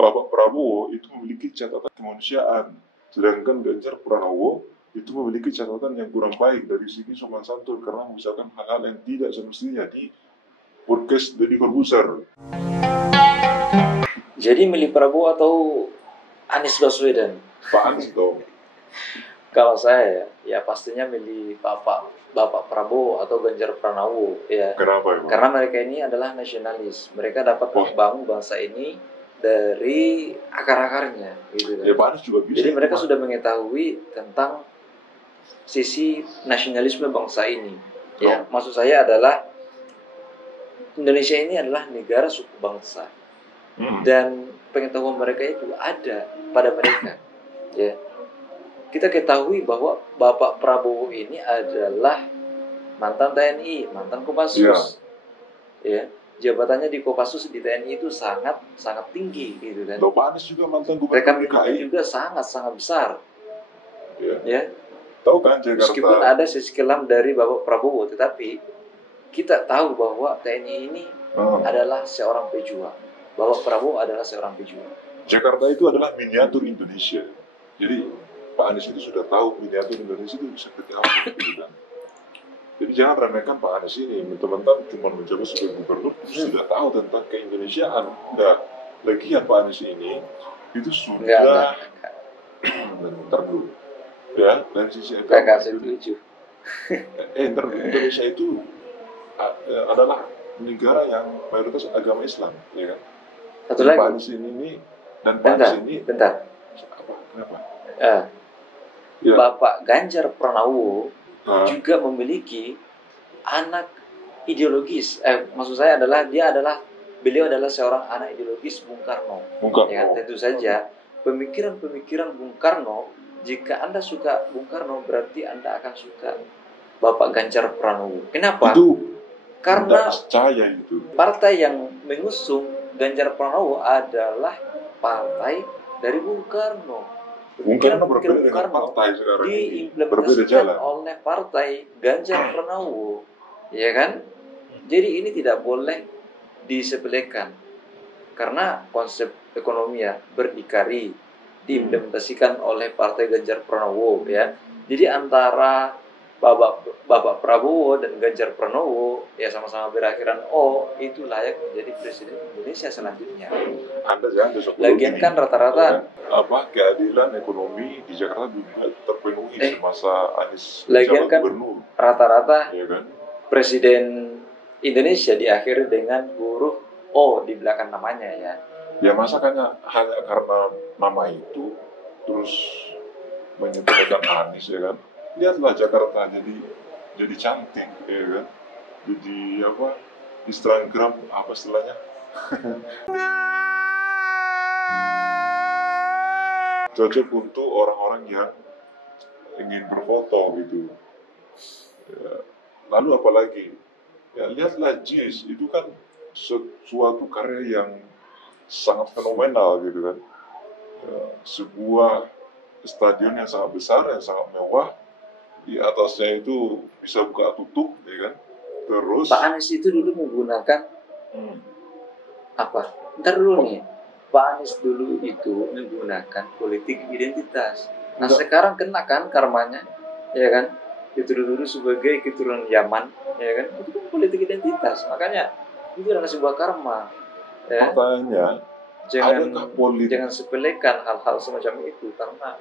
Bapak Prabowo itu memiliki catatan kemanusiaan, sedangkan Ganjar Pranowo itu memiliki catatan yang kurang baik dari segi sopan santun karena membicarakan hal-hal yang tidak semestinya di podcast Deddy Corbuzier. Jadi milih Prabowo atau Anies Baswedan? Pak Anies dong. Kalau saya ya pastinya milih Bapak Prabowo atau Ganjar Pranowo ya. Kenapa ya? Karena mereka ini adalah nasionalis. Mereka dapat membangun bangsa ini dari akar-akarnya gitu kan. Ya Pak Anies juga bisa. Jadi mereka sudah mengetahui tentang sisi nasionalisme bangsa ini. Ya, maksud saya adalah Indonesia ini adalah negara suku bangsa. Dan pengetahuan mereka itu ada pada mereka. Ya. Kita ketahui bahwa Bapak Prabowo ini adalah mantan TNI, mantan Kopassus. Ya. Jabatannya di Kopassus di TNI itu sangat tinggi gitu kan. Pak Anies juga mantan gubernur DKI juga sangat besar. Ya. Tahu kan Jakarta. Meskipun ada sisi kelam dari Bapak Prabowo, tetapi kita tahu bahwa TNI ini adalah seorang pejuang. Bapak Prabowo adalah seorang pejuang. Jakarta itu adalah miniatur Indonesia. Jadi Pak Anies itu sudah tahu miniatur Indonesia itu seperti apa gitu kan. Jadi jangan remehkan Pak Anies ini, mentang-mentang cuma menjabat sebagai gubernur sudah tahu tentang keindonesiaan. Nah, lagian Pak Anies ini itu sudah bentar dulu. Ya, dari sisi agama Indonesia itu adalah negara yang mayoritas agama Islam, ya kan? Satu lagi. Pak Anies ini dan Pak Anies ini. Bentar. Apa? Kenapa? Ya. Bapak Ganjar Pranowo juga memiliki anak ideologis. Maksud saya adalah beliau adalah seorang anak ideologis Bung Karno. Ya, tentu saja pemikiran Bung Karno. Jika Anda suka Bung Karno, berarti Anda akan suka Bapak Ganjar Pranowo. Kenapa? Karena partai yang mengusung Ganjar Pranowo adalah partai dari Bung Karno. Pemikiran Bung Karno diimplementasikan oleh partai Ganjar Pranowo, ya kan? Jadi ini tidak boleh disepelekan karena konsep ekonomi berdikari diimplementasikan oleh partai Ganjar Pranowo ya. Jadi antara Bapak Prabowo dan Ganjar Pranowo ya sama-sama berakhiran O itu layak menjadi presiden Indonesia selanjutnya. Anda jangan besok. Lagian kan rata-rata keadilan ekonomi di Jakarta juga terpenuhi semasa Anies lagian kan gubernur. Rata-rata ya kan? Presiden Indonesia diakhiri dengan huruf O di belakang namanya ya. Ya masa hanya karena nama itu terus menyebutkan Anies ya kan? Lihatlah Jakarta jadi cantik ya kan? Jadi Instagram istilahnya? Cocok untuk orang-orang yang ingin berfoto gitu. Ya. Lalu apalagi? Ya lihatlah Jis itu kan suatu karya yang sangat fenomenal gitu kan. Ya, sebuah stadion yang sangat besar, yang sangat mewah, di atasnya itu bisa buka tutup ya kan. Terus Pak Anies itu dulu menggunakan ntar dulu nih, Pak Anies dulu itu menggunakan politik identitas. Nah sekarang kena kan karmanya, ya kan? Dituduh sebagai keturunan Yaman, ya kan? Itu kan politik identitas, makanya itu adalah sebuah karma. Ya. Makanya jangan sepelekan hal-hal semacam itu karena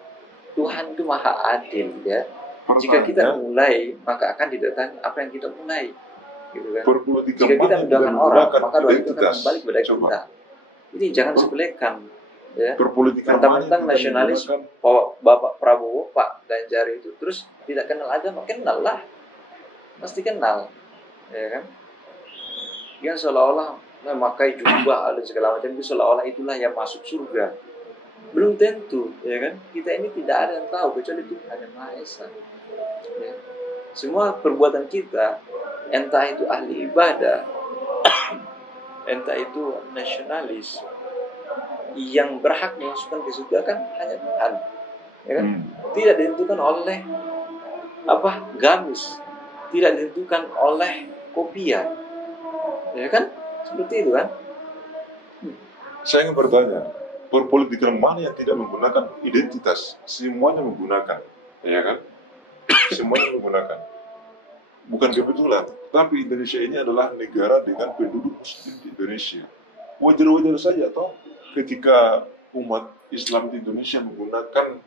Tuhan itu maha adil ya. Jika kita mulai maka akan didatangi apa yang kita mulai, gitu kan? Jika kita mudahkan orang maka doa itu akan kembali kepada kita. Ini jangan sepelekan ya. Mentang-mentang nasionalis Bapak Prabowo, Pak Ganjar itu terus tidak kenal agama, kenal lah, pasti kenal, ya kan? Yang seolah-olah memakai jubah dan segala macam itu seolah-olah itulah yang masuk surga. Belum tentu, ya kan? Kita ini tidak ada yang tahu kecuali Tuhan yang Maha Esa. Ya. Semua perbuatan kita, entah itu ahli ibadah, entah itu nasionalis, yang berhak memasukkan ke surga kan hanya Tuhan, ya kan? Tidak ditentukan oleh gamis, tidak ditentukan oleh kopiah, ya kan? Seperti itu kan? Saya ingin bertanya, perpolitikan mana yang tidak menggunakan identitas? Semuanya menggunakan, ya kan? Semuanya menggunakan. Bukan kebetulan, tapi Indonesia ini adalah negara dengan penduduk muslim di Indonesia. Wajar-wajar saja toh ketika umat Islam di Indonesia menggunakan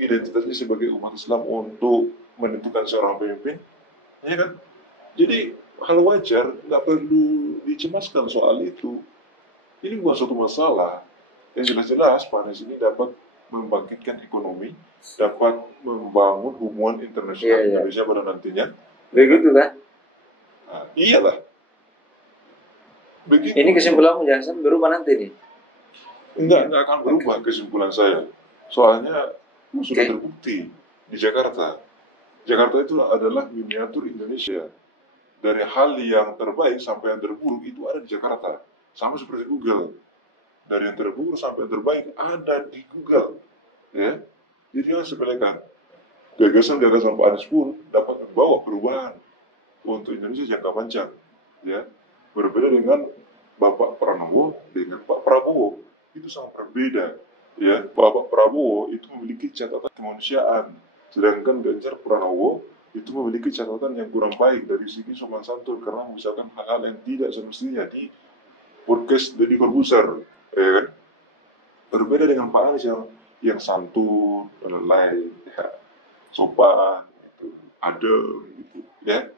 identitasnya sebagai umat Islam untuk menentukan seorang pemimpin, ya kan? Jadi hal wajar, nggak perlu dicemaskan soal itu. Ini bukan suatu masalah. Yang jelas-jelas Paris ini dapat membangkitkan ekonomi, dapat membangun hubungan internasional Indonesia pada nantinya. Begitu kan? Nah, iyalah. Begitu. Ini kesimpulanmu jangan sampai berubah nanti nih. Enggak akan berubah kesimpulan saya. Soalnya sudah terbukti di Jakarta. Jakarta itu adalah miniatur Indonesia. Dari hal yang terbaik sampai yang terburuk itu ada di Jakarta. Sama seperti Google. Dari yang terburuk sampai yang terbaik ada di Google. Ya. Jadi jangan sepelekan. Gagasan-gagasan Pak Anies pun dapat membawa perubahan untuk Indonesia jangka panjang. Ya. Berbeda dengan Bapak Pranowo dengan Pak Prabowo. Itu sangat berbeda. Ya, Bapak Prabowo itu memiliki catatan kemanusiaan, sedangkan Ganjar Pranowo itu memiliki catatan yang kurang baik dari segi sopan santun karena misalkan hal-hal yang tidak semestinya di podcast Deddy Corbuzier, ya kan? Berbeda dengan Pak Anies yang santun, lain, ya, sopan, gitu, adem, gitu, ya.